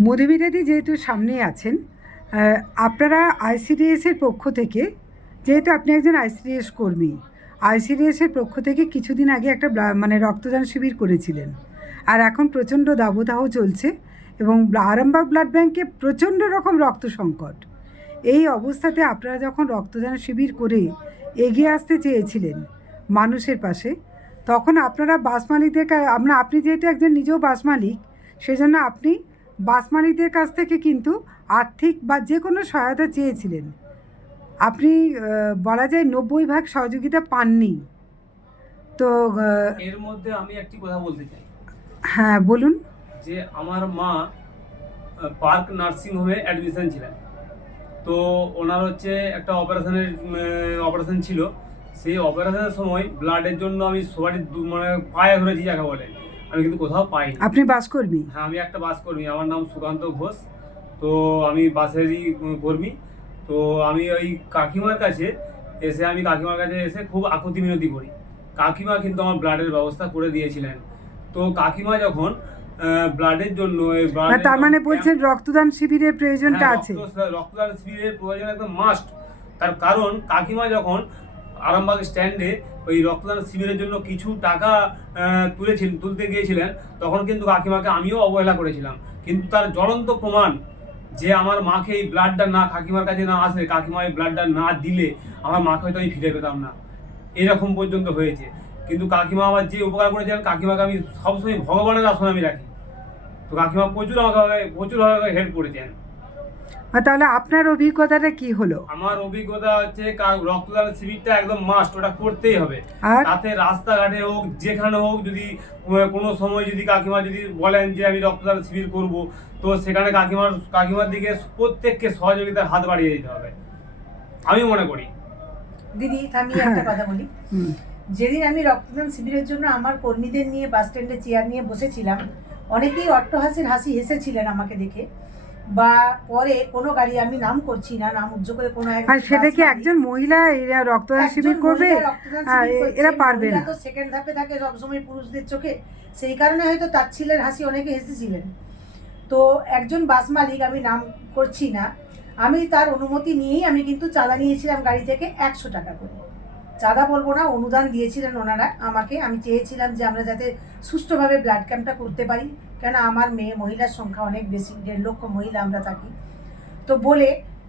মধুমিতাদি যেহেতু সামনে আছেন আপনারা আইসিডিএসের পক্ষ থেকে, যেহেতু আপনি একজন আইসিডিএস কর্মী আইসিডিএসের পক্ষ থেকে কিছুদিন আগে একটা মানে রক্তদান শিবির করেছিলেন। আর এখন প্রচণ্ড দাবদাহ চলছে এবং আরামবাগ ব্লাড ব্যাংকে প্রচণ্ড রকম রক্ত সংকট। এই অবস্থাতে আপনারা যখন রক্তদান শিবির করে এগিয়ে আসতে চেয়েছিলেন মানুষের পাশে, তখন আপনারা বাস মালিকদের আপনি যেহেতু একজন নিজেও বাস মালিক, সেজন্য আপনি বাস মালিকদের কাছ থেকে কিন্তু আর্থিক বা যে কোনো সহায়তা চেয়েছিলেন। আপনি বলা যায় নব্বই ভাগ সহযোগিতা পাননি। তো এর মধ্যে আমি একটি কথা বলতে চাই। হ্যাঁ বলুন। যে আমার মা পার্ক নার্সিং হোমে অ্যাডমিশন ছিলেন। তো ওনার হচ্ছে একটা অপারেশনের অপারেশন ছিল। সেই অপারেশনের সময় ব্লাডের জন্য আমি সবারই মানে পায়ে ধরেছি যাকে বলে। আমি কিন্তু কোথাও পাইনি। আপনি বাস কর্মী? হ্যাঁ আমি একটা বাস কর্মী। আমার নাম সুকান্ত ঘোষ। তো আমি বাসেরই কর্মী। তো আমি ওই কাকিমার কাছে এসে আমি কাকিমার কাছে এসে খুব আকুতি মিনতি করি। কাকিমা কিন্তু আমার ব্লাডের ব্যবস্থা করে দিয়েছিলেন। তো কাকিমা যখন ব্লাডের জন্য তার মানে বলছেন রক্তদান শিবিরের প্রয়োজনটা হ্যাঁ, আছে। রক্তদান শিবিরের প্রয়োজন একদম মাস্ট তার কারণ কাকিমা যখন আরামবাগ স্ট্যান্ডে ওই রক্তদান শিবিরের জন্য কিছু টাকা তুলেছিলেন তুলতে গিয়েছিলেন। তখন কিন্তু কাকিমাকে আমিও অবহেলা করেছিলাম। কিন্তু তার জ্বলন্ত প্রমাণ যে আমার মাকে এই ব্লাডটা না, কাকিমার কাছে না আসে কাকিমা এই ব্লাডটা না দিলে আমার মাকে হয়তো আমি ফিরে পেতাম না। এরকম পর্যন্ত হয়েছে। কিন্তু কাকিমা আমার যে উপকার করেছেন কাকিমাকে আমি সবসময় ভগবানের আসন আমি রাখি। তো কাকিমা প্রচুর আমাকে প্রচুর আমাকে হেল্প করেছেন। তাহলে আপনার অভিজ্ঞতাটা কি হলো? আমার অভিজ্ঞতা হচ্ছে রক্তদান শিবিরটা একদম মাস্ট ওটা করতেই হবে। আর? তাতে রাস্তাঘাটে হোক যেখানে হোক যদি কোনো সময় যদি কাকিমা যদি বলেন যে আমি রক্তদান শিবির করব তো সেখানে কাকিমার কাকিমার দিকে প্রত্যেককে সহযোগিতার হাত বাড়িয়ে দিতে হবে। আমি মনে করি। দিদি আমি হ্যাঁ। একটা কথা বলি। যেদিন আমি রক্তদান শিবিরের জন্য আমার কর্মীদের নিয়ে বাস স্ট্যান্ডে চেয়ার নিয়ে বসেছিলাম অনেকেই অট্টহাসির হাসি হেসেছিলেন আমাকে দেখে। বা পরে কোনো গাড়ি আমি নাম করছি না নাম উজ্জ্ব করে কোনো আর সেটা কি একজন মহিলা এরা রক্তদান শিবির করবে? এরা পারবে না। তো সেকেন্ড ধাপে থাকে সবসময় পুরুষদের চোখে। সেই কারণে হয়তো তাচ্ছিলের হাসি অনেকে হেসেছিলেন। তো একজন বাস মালিক আমি নাম করছি না। আমি তার অনুমতি নিয়েই আমি কিন্তু চাঁদা নিয়েছিলাম গাড়ি থেকে একশো টাকা করে। চাঁদা বলব না অনুদান দিয়েছিলেন ওনারা। আমাকে আমি চেয়েছিলাম যে আমরা যাতে সুষ্ঠুভাবে ব্লাড ক্যাম্পটা করতে পারি। কেন আমার মেয়ে মহিলার সংখ্যা অনেক বেশি দেড় লক্ষ মহিলা আমরা থাকি। তো বলে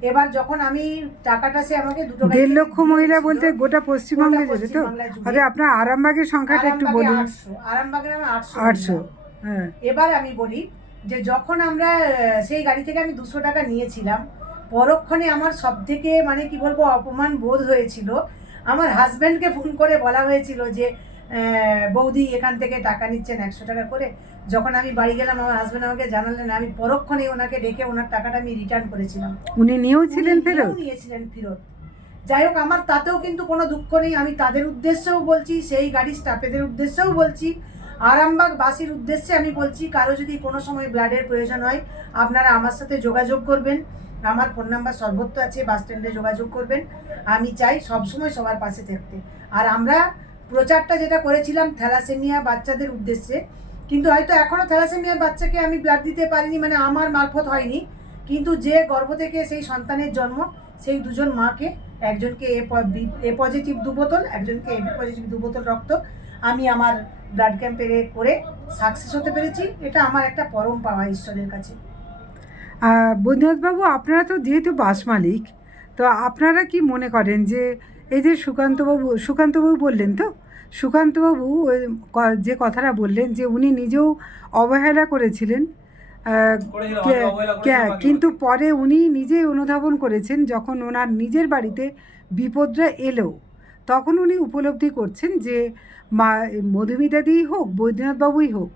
এবার যখন আমি টাকাটা সে আমাকে দুটো দেড় লক্ষ মহিলা বলতে গোটা পশ্চিমবঙ্গে যেতে তো? আরে আপনার আরামবাগের সংখ্যাটা একটু বলুন। আরামবাগের আমি আটশো আটশো হ্যাঁ। এবার আমি বলি যে যখন আমরা সেই গাড়ি থেকে আমি দুশো টাকা নিয়েছিলাম পরক্ষণে আমার সব থেকে মানে কি বলব অপমান বোধ হয়েছিল। আমার হাজব্যান্ডকে ফোন করে বলা হয়েছিল যে বৌদি এখান থেকে টাকা নিচ্ছেন একশো টাকা করে। যখন আমি বাড়ি গেলাম আমার হাজব্যান্ড আমাকে জানালেন আমি পরক্ষণে ওনাকে ডেকে ওনার টাকাটা আমি রিটার্ন করেছিলাম। উনি নিয়েও ছিলেন উনি ফেরত? নিয়েছিলেন ফেরত। যাই হোক আমার তাতেও কিন্তু কোনো দুঃখ নেই। আমি তাদের উদ্দেশ্যেও বলছি সেই গাড়ির স্টাফেদের উদ্দেশ্যেও বলছি। আরামবাগ বাসির উদ্দেশ্যে আমি বলছি কারও যদি কোনো সময় ব্লাডের প্রয়োজন হয় আপনারা আমার সাথে যোগাযোগ করবেন। আমার ফোন নাম্বার সর্বত্র আছে বাস স্ট্যান্ডে যোগাযোগ করবেন। আমি চাই সবসময় সবার পাশে থাকতে। আর আমরা প্রচারটা যেটা করেছিলাম থ্যালাসেমিয়া বাচ্চাদের উদ্দেশ্যে, কিন্তু হয়তো এখনও থ্যালাসেমিয়া বাচ্চাকে আমি ব্লাড দিতে পারিনি মানে আমার মারফত হয়নি, কিন্তু যে গর্ভ থেকে সেই সন্তানের জন্ম, সেই দুজন মাকে, একজনকে এ এ পজিটিভ দু বোতল, একজনকে এবি পজিটিভ দু বোতল রক্ত, আমি আমার ব্লাড ক্যাম্পে করে সাকসেস হতে পেরেছি, এটা আমার একটা পরম পাওয়া ঈশ্বরের কাছে। বৈদ্যনাথবাবু, আপনারা তো যেহেতু বাস মালিক তো আপনারা কি মনে করেন যে এই যে সুকান্তবাবু সুকান্তবাবু বললেন তো? সুকান্তবাবু ওই যে কথাটা বললেন যে উনি নিজেও অবহেলা করেছিলেন। কিন্তু পরে উনি নিজেই অনুধাবন করেছেন যখন ওনার নিজের বাড়িতে বিপদটা এলো তখন উনি উপলব্ধি করছেন যে মা মধুমিতাদিই হোক বৈদ্যনাথবাবুই হোক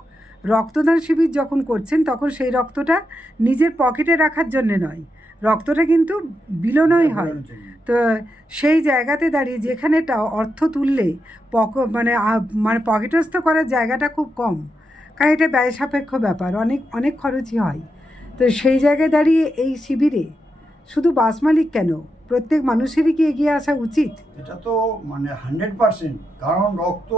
রক্তদান শিবির যখন করছেন তখন সেই রক্তটা নিজের পকেটে রাখার জন্য নয় রক্তটা কিন্তু বিলনই হয় তো সেই জায়গাতে দাঁড়িয়ে যেখানে টা- অর্থ তুললে পক মানে মানে পকেটস্থ করার জায়গাটা খুব কম। কারণ এটা ব্যয় সাপেক্ষ ব্যাপার অনেক অনেক খরচই হয়। তো সেই জায়গায় দাঁড়িয়ে এই শিবিরে শুধু বাস মালিক কেন? প্রত্যেক মানুষেরই কি এগিয়ে আসা উচিত? এটা তো মানে হান্ড্রেড পার্সেন্ট কারণ রক্ত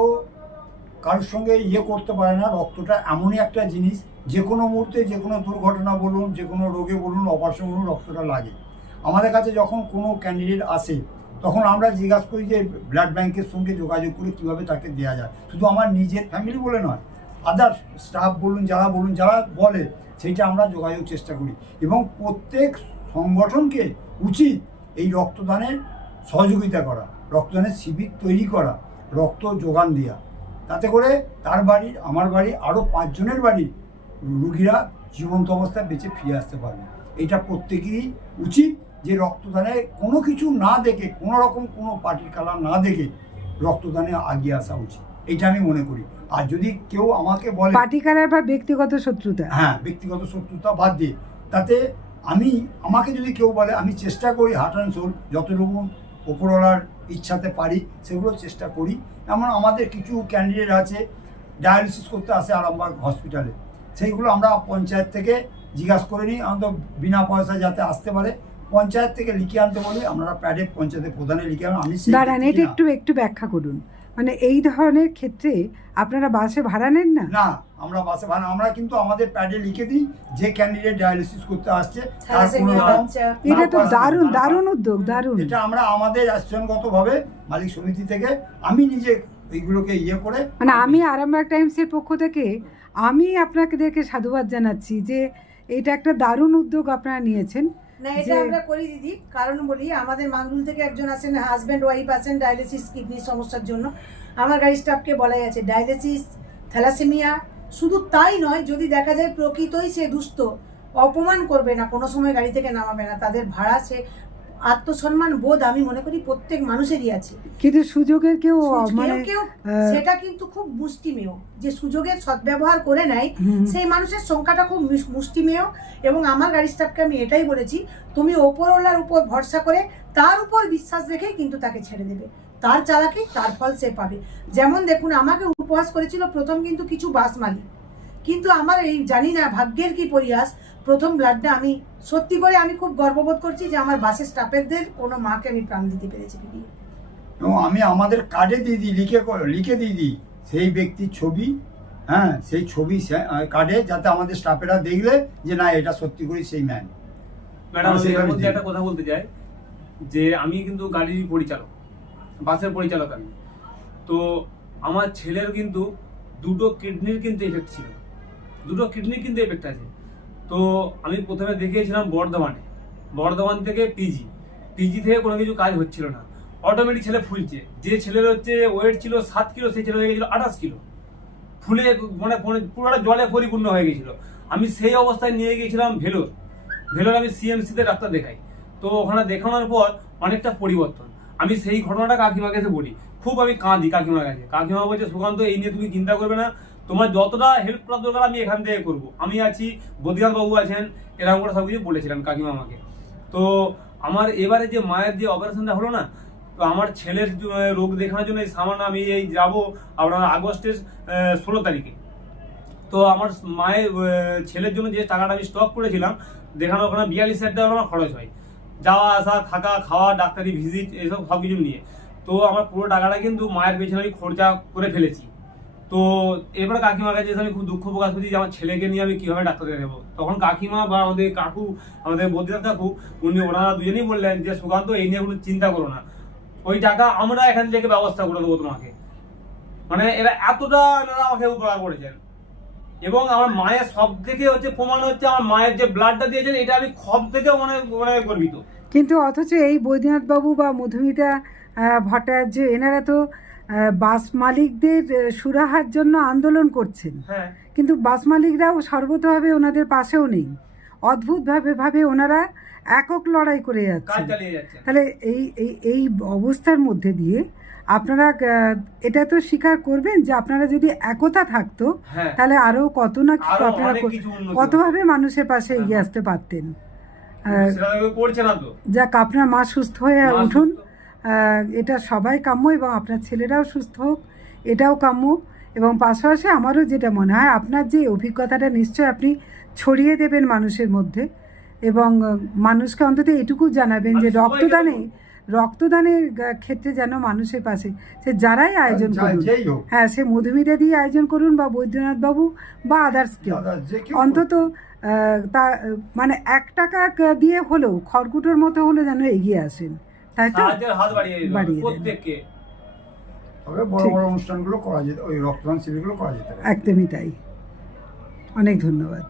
কারোর সঙ্গে ইয়ে করতে পারে না, রক্তটা এমনই একটা জিনিস, যে কোনো মুহূর্তে, যে কোনো দুর্ঘটনা বলুন, যে কোনো রোগে বলুন, অপারেশন বলুন, রক্তটা লাগে। আমাদের কাছে যখন কোনো ক্যান্ডিডেট আসে, তখন আমরা জিজ্ঞাসা করি যে ব্লাড ব্যাংকের সঙ্গে যোগাযোগ করে কীভাবে তাকে দেওয়া যায়? শুধু আমার নিজের ফ্যামিলি বলে নয় আদার স্টাফ বলুন, যারা বলুন, যারা বলে, সেইটা আমরা যোগাযোগ চেষ্টা করি। এবং প্রত্যেক সংগঠনকে উচিত এই রক্তদানের সহযোগিতা করা রক্তদানের শিবির তৈরি করা, রক্ত যোগান দেওয়া তাতে করে তার বাড়ির আমার বাড়ি আরও পাঁচজনের বাড়ির রুগীরা জীবন্ত অবস্থায় বেঁচে ফিরে আসতে পারবে। এটা প্রত্যেকেরই উচিত যে রক্তদানে কোনো কিছু না দেখে কোনো রকম কোনো পার্টির কালার না দেখে রক্তদানে আগিয়ে আসা উচিত। এটা আমি মনে করি। আর যদি কেউ আমাকে বলে পার্টি কালার বা ব্যক্তিগত শত্রুতা? হ্যাঁ ব্যক্তিগত শত্রুতা বাদ দিয়ে। তাতে আমি আমাকে যদি কেউ বলে আমি চেষ্টা করি হার্ট অ্যান্ড সোল যতটুকু ওপরওয়ালার ইচ্ছাতে পারি, সেগুলো চেষ্টা করি। এমন আমাদের কিছু ক্যান্ডিডেট আছে ডায়ালিসিস করতে আসে আরামবাগ হসপিটালে সেইগুলো আমরা পঞ্চায়েত থেকে জিজ্ঞাসা করে নিই আমাদের বিনা পয়সায় যাতে আসতে পারে। পঞ্চায়েত থেকে লিখে আনতে বলি আমরা প্যাডে পঞ্চায়েতের প্রধানে লিখে আনি আমি দাঁড়ান এটা একটু একটু ব্যাখ্যা করুন। মানে এই ধরনের ক্ষেত্রে আপনারা বাসে ভাড়া নেন না? না আমরা বাসে ভাড়া আমরা কিন্তু আমাদের প্যাডে লিখে দিই যে ক্যান্ডিডেট ডায়ালিসিস করতে আসছে তার কোনো। এটা তো দারুণ দারুণ উদ্যোগ দারুণ। এটা আমরা আমাদের অ্যাসোসিয়েশনগতভাবে মালিক সমিতি থেকে আমি নিজে এইগুলোকে ইয়ে করে মানে আমি আরামবাগ টাইমসের পক্ষ থেকে আমি আপনাদেরকে সাধুবাদ জানাচ্ছি যে এটা একটা দারুণ উদ্যোগ আপনারা নিয়েছেন। না এটা আমরা করি দিদি কারণ বলি আমাদের মাঙ্গুল থেকে একজন আছেন হাজব্যান্ড ওয়াইফ আছেন ডায়ালিসিস কিডনির সমস্যার জন্য। আমার গাড়ি স্টাফকে বলাই আছে ডায়ালিসিস থ্যালাসেমিয়া শুধু তাই নয় যদি দেখা যায় প্রকৃতই সে দুস্থ অপমান করবে না কোনো সময় গাড়ি থেকে নামাবে না তাদের ভাড়া সে আত্মসম্মান বোধ আমি মনে করি প্রত্যেক মানুষেরই আছে। কিন্তু সুযোগের কেউ মানে কেউ কেউ সেটা কিন্তু খুব মুষ্টিমেয়। যে সুযোগের সদ্ব্যবহার করে নেয় সেই মানুষের সংখ্যাটা খুব মুষ্টিমেয়। এবং আমার গাড়ি স্টাফকে আমি এটাই বলেছি তুমি ওপরওয়ালার উপর ভরসা করে তার উপর বিশ্বাস রেখেই কিন্তু তাকে ছেড়ে দেবে। তার চালাকি তার ফল সে পাবে। যেমন দেখুন আমাকে উপহাস করেছিল প্রথম কিন্তু কিছু বাস মালিক কিন্তু আমার এই জানি না ভাগ্যের কি পরিহাস প্রথম ব্লাডটা আমি সত্যি করে আমি খুব গর্ববোধ করছি যে আমার বাসের স্টাফেরদের কোনো মাকে আমি প্রাণ দিতে পেরেছি দিদি। এবং আমি আমাদের কার্ডে দিয়ে দিই লিখে লিখে দিয়ে দিই সেই ব্যক্তির ছবি হ্যাঁ সেই ছবি কার্ডে যাতে আমাদের স্টাফেরা দেখলে যে না এটা সত্যি করে সেই ম্যান ম্যাডাম মধ্যে একটা কথা বলতে চাই যে আমি কিন্তু গাড়ির পরিচালক বাসের পরিচালক আমি। তো আমার ছেলের কিন্তু দুটো কিডনির কিন্তু এফেক্ট ছিল দুটো কিডনির কিন্তু এফেক্ট আছে। তো আমি প্রথমে দেখিয়েছিলাম বর্ধমানে, বর্ধমান থেকে পিজি পিজি থেকে কোনো কিছু কাজ হচ্ছিল না। অটোমেটিক ছেলে ফুলছে। যে ছেলের হচ্ছে ওয়েট ছিল সাত কিলো, সেই ছেলে হয়ে গেছিল আঠাশ কিলো। ফুলে মানে পুরোটা জলে পরিপূর্ণ হয়ে গেছিল। আমি সেই অবস্থায় নিয়ে গিয়েছিলাম ভেলোর। ভেলোর আমি সিএমসিতে ডাক্তার দেখাই। তো ওখানে দেখানোর পর অনেকটা পরিবর্তন। আমি সেই ঘটনাটা কাকিমাকে এসে বলি। খুব আমি কাঁদি কাকিমার কাছে। কাকিমা বলছে, সুকান্ত, এই নিয়ে তুমি চিন্তা করবে না। তোমার যতটা হেল্প করার দরকার আমি এখান থেকে করব। আমি আছি বদিরাম বাবু আছেন এরকম করে সব কিছু বলেছিলেন কাকিমা আমাকে। তো আমার এবারে যে মায়ের যে অপারেশনটা হলো না, তো আমার ছেলের রোগ দেখানোর জন্য এই সামান্য আমি এই যাব আপনার আগস্টের ষোলো তারিখে। তো আমার মায়ের ছেলের জন্য যে টাকাটা আমি স্টক করেছিলাম দেখানো ওখানে বিয়াল্লিশ হাজার টাকা আমার খরচ হয়। যাওয়া, আসা, থাকা, খাওয়া, ডাক্তারি ভিজিট এসব সব কিছু নিয়ে। তো আমার পুরো টাকাটা কিন্তু মায়ের পেছনে আমি খরচা করে ফেলেছি। তো এবারে কাকিমার কাছে আমি খুব দুঃখ প্রকাশ করছি যে আমার ছেলেকে নিয়ে আমি কীভাবে ডাক্তারে নেব? তখন কাকিমা বা আমাদের কাকু, আমাদের বদ্রীনাথ কাকু, উনি ওনারা দুজনেই বললেন যে, সুকান্ত, এই নিয়ে কোনো চিন্তা করো না। ওই টাকা আমরা এখান থেকে ব্যবস্থা করে দেবো তোমাকে। মানে এরা এতটা এনারা আমাকে উপকার করেছেন। এবং আমার মায়ের সব থেকে হচ্ছে প্রমাণ হচ্ছে আমার মায়ের যে ব্লাডটা দিয়েছেন, এটা আমি সব থেকে মানে মানে গর্বিত। কিন্তু অথচ এই বৈদ্যনাথ বাবু বা মধুমিতা ভট্টাচার্য, এনারা তো বাস মালিকদের সুরাহার জন্য আন্দোলন করছেন। হ্যাঁ। কিন্তু বাস মালিকরাও সর্বতভাবে ওনাদের পাশেও নেই। অদ্ভুতভাবে ভাবে ওনারা একক লড়াই করে কাজ যাচ্ছেন। তাহলে এই এই এই অবস্থার মধ্যে দিয়ে আপনারা এটা তো স্বীকার করবেন যে আপনারা যদি একতা থাকতো হ্যাঁ। তাহলে আরও কত না আপনারা কতভাবে মানুষের পাশে এগিয়ে হ্যাঁ। আসতে পারতেন। যাক আপনার মা সুস্থ হয়ে উঠুন। এটা সবাই কাম্য এবং আপনার ছেলেরাও সুস্থ হোক এটাও কাম্য। এবং পাশাপাশি আমারও যেটা মনে হয় আপনার যে অভিজ্ঞতাটা নিশ্চয় আপনি ছড়িয়ে দেবেন মানুষের মধ্যে। এবং মানুষকে অন্তত এটুকু জানাবেন যে রক্তদানে রক্তদানের ক্ষেত্রে যেন মানুষের পাশে সে যারাই আয়োজন করুন। হ্যাঁ সে মধুমিতা দিয়ে আয়োজন করুন বা বৈদ্যনাথ বাবু বা আদার্স কেউ। অন্তত তা মানে এক টাকা দিয়ে হলেও খড়কুটোর মতো হলে যেন এগিয়ে আসেন। তাই তো? হাত বাড়িয়ে বাড়িয়ে প্রত্যেককে। তবে বড় বড় অনুষ্ঠানগুলো করা যেত ওই রক্তদান শিবিরগুলো করা যেতে একদমই তাই। অনেক ধন্যবাদ।